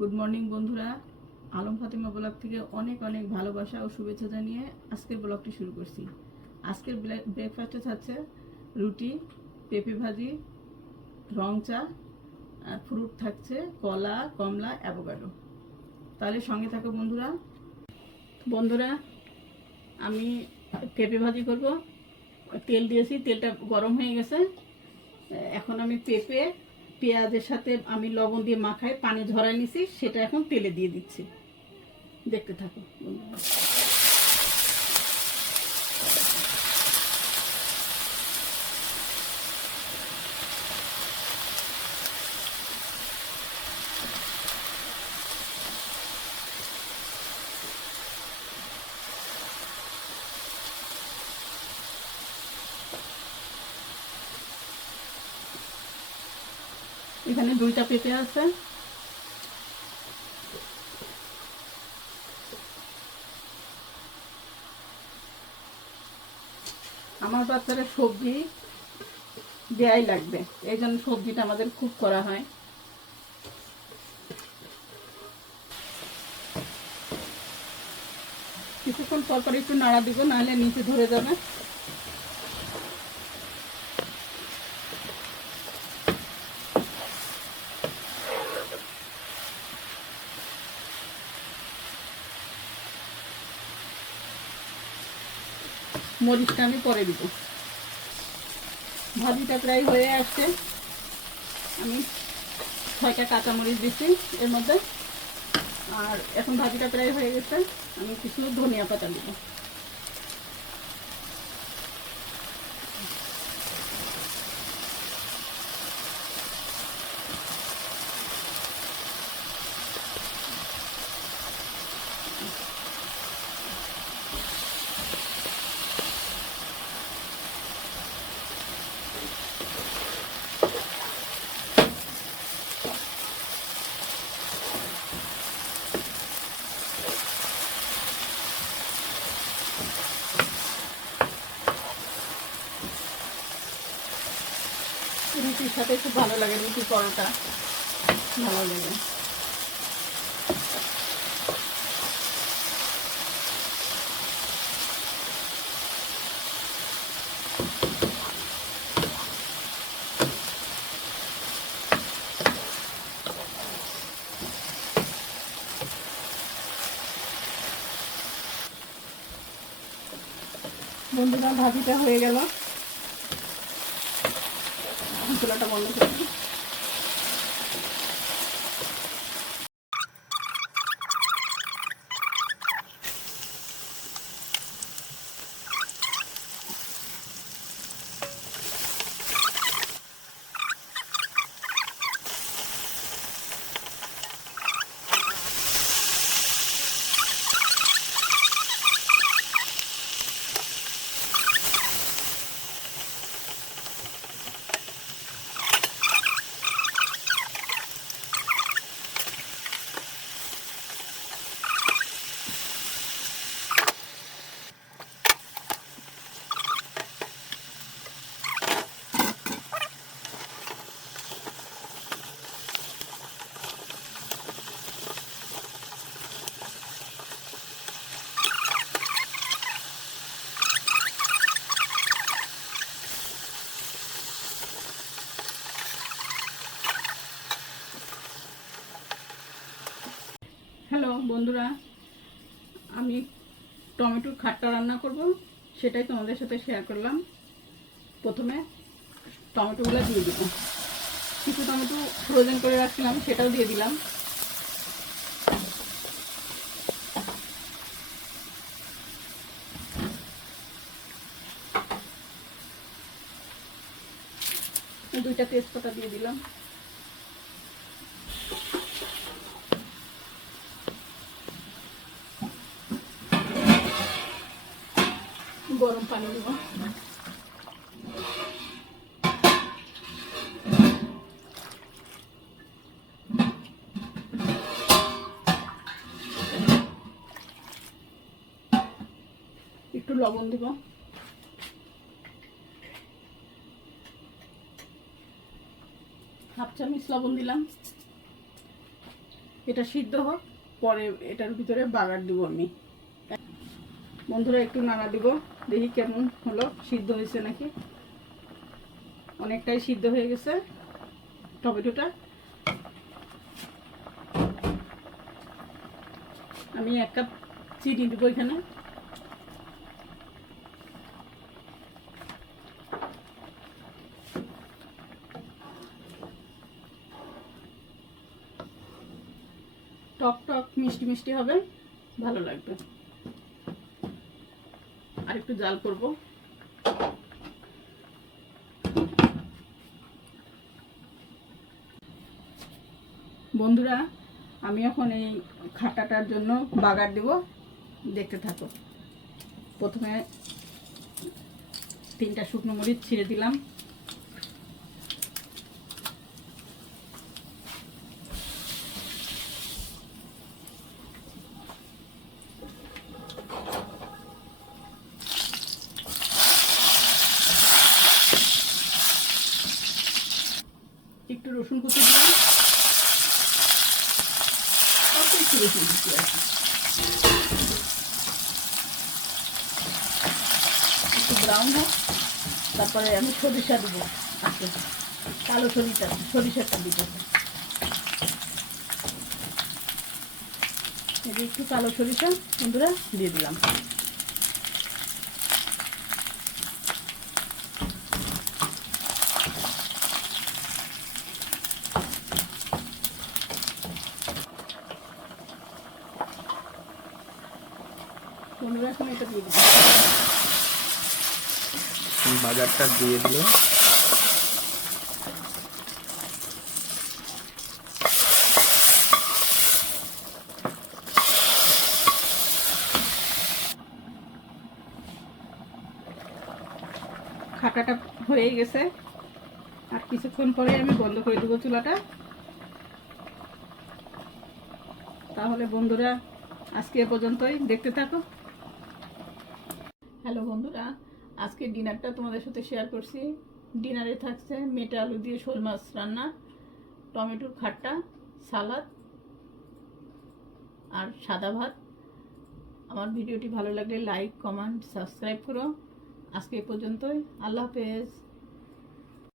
Good morning বন্ধুরা, Alam Fatima blog থেকে অনেক অনেক ভালোবাসা ও শুভেচ্ছা জানিয়ে আজকের ব্লগটি শুরু করছি। আজকের ব্রেকফাস্টে থাকছে রুটি, পেঁপে ভাজি, রং চা আর ফ্রুট থাকছে কলা, কমলা, অ্যাভোকাডো। তাহলে সঙ্গে থাকো বন্ধুরা। বন্ধুরা, আমি পেঁপে ভাজি করব। তেল দিয়েছি, তেলটা গরম হয়ে গেছে। এখন আমি পেঁপে পেঁয়াজের সাথে আমি লবণ দিয়ে মাখায় পানি ঝরাই নিছি, সেটা এখন তেলে দিয়ে দিচ্ছি। দেখতে থাকো বন্ধুরা। এখানে 2টা পেঁপে আছে। আমার বাচ্চারা সবজি দেয়াই লাগবে, এই জন্য সবজিটা আমাদের খুব করা হয়। কিছুক্ষণ পর পর একটু নাড়া দিব, নাহলে নিচে ধরে যাবে। মরিচটা আমি পরে দিব। ভাজিটা প্রায় হয়ে আসছে। আমি 6টা কাঁচামরিচ দিচ্ছি এর মধ্যে। আর এখন ভাজিটা প্রায় হয়ে গেছে, আমি কিছু ধনিয়া পাতা দিব। রুটির সাথে খুব ভালো লাগে, রুটি পরোটা ভালো লাগে। বন্ধুরা, ভাজিটা হয়ে গেল, চুলাটা বন্ধ করে দিই। হ্যালো বন্ধুরা, আমি টমেটোর খাট্টা রান্না করব, সেটাই তোমাদের সাথে শেয়ার করলাম। প্রথমে টমেটোগুলো দিয়ে দিব। কিছু টমেটো ফ্রোজেন করে রাখছিলাম, সেটাও দিয়ে দিলাম। দুইটা তেজপাতা দিয়ে দিলাম। গরম পানি দেব। একটু লবণ দেব। হাফ চামচ লবণ দিলাম। এটা সিদ্ধ হোক, পরে এটার ভিতরে বাগার দিব আমি। বন্ধুরা একটু নাড়া দিব, দেখি কেমন হলো, সিদ্ধ হয়েছে নাকি। অনেকটাই সিদ্ধ হয়ে গেছে টমেটোটা। আমি 1 কাপ চিনি দেবো এখানে। টক টক মিষ্টি মিষ্টি হবে, ভালো লাগবে। আর একটু জাল করব। বন্ধুরা আমি এখন এই খাটাটার জন্য বাগার দেব, দেখতে থাকো। প্রথমে 3টা শুকনো মরিচ ছিঁড়ে দিলাম। একটু রসুন কুচি দিলাম, অল্প একটু রসুন কুচি আছে। একটু ব্রাউন হোক, তারপরে আমি সরিষা দেবো। আস্তে কালো সরিষাটা দিব। একটু কালো সরিষা বন্ধুরা দিয়ে দিলাম। বন্ধুরা এখন এটা দিয়ে দিলাম। বাজারটা দিয়ে দিল। খাটাটা হয়ে গেছে, আর কিছুক্ষণ পরে আমি বন্ধ করে দেবো চুলাটা। তাহলে বন্ধুরা আজকে এ পর্যন্তই, দেখতে থাকো। হ্যালো বন্ধুরা, আজকে ডিনারটা তোমাদের সাথে শেয়ার করছি। ডিনারে থাকছে মেটে আলু দিয়ে শোল মাছ রান্না, টমেটোর খাট্টা, সালাদ আর সাদা ভাত। আমার ভিডিওটি ভালো লাগলে লাইক, কমেন্ট, সাবস্ক্রাইব করো। আজকে এ পর্যন্তই, আল্লাহ হাফেজ।